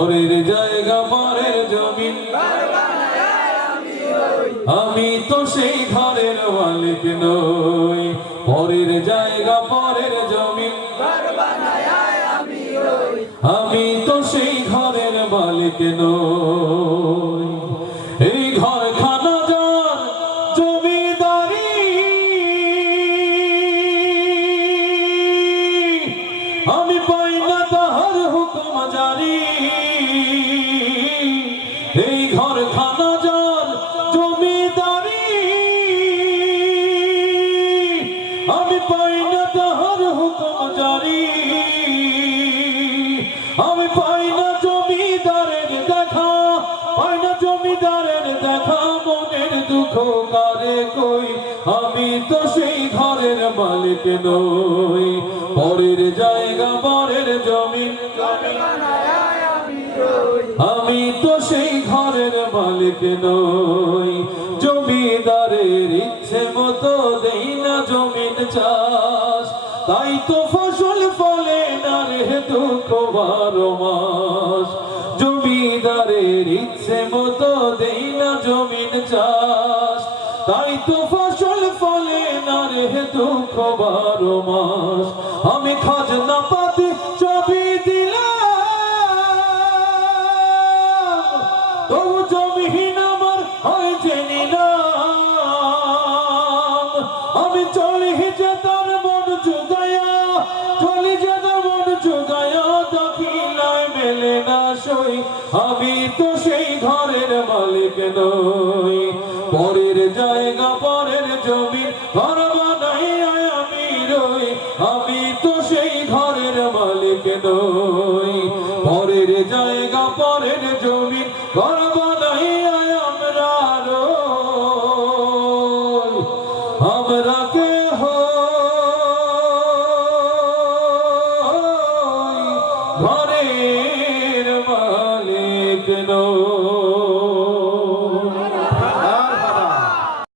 পরের জায়গা পরের জমিন আমি তো সেই ঘরের মালিক নই পরের জায়গা পরের জমিন আমি তো সেই ঘরের মালিক নই এই ঘরখানা যার জমিদারি আমি পাই না তাহার হুকুম জারি এই ঘরখানা যার জমিদারি আমি পাই না তাহার হুকুম জারি আমি পাই না জমিদারের দেখা পাই না জমিদারের দেখা মনের দুঃখ কারে কই আমি তো সেই ঘরের মালিক নই পরের জায়গা পরের জমিন আমি তো সেই ঘরের মালিক নই জমিদারের ইচ্ছে মতো দেই না জমিন চাষ তাই তো ফসল ফলে না রে দুঃখ 12 মাস জমিদারের ইচ্ছে মতো দেই না জমিন চাষ তাই তো ফসল ফলে না রে দুঃখ 12 মাস আমি খাজনা পাতি ছবি দিলাম তবু জমিহীন আমার হয় জেনি না আমি চলি যেতাম মন জুগায়া চলি যেতাম মন জুগায়া দখিলায় মেলে না সই আমি তো সেই ঘরের মালিক নই পরের জায়গা পরের জমি ঘর বানাইয়া আমি রই আমি তো সেই ঘরের মালিক নই পরের জায়গা পরের জমি ঘর বানাইয়া আমরা রই আমরা কে হই ঘরের মালিক নই।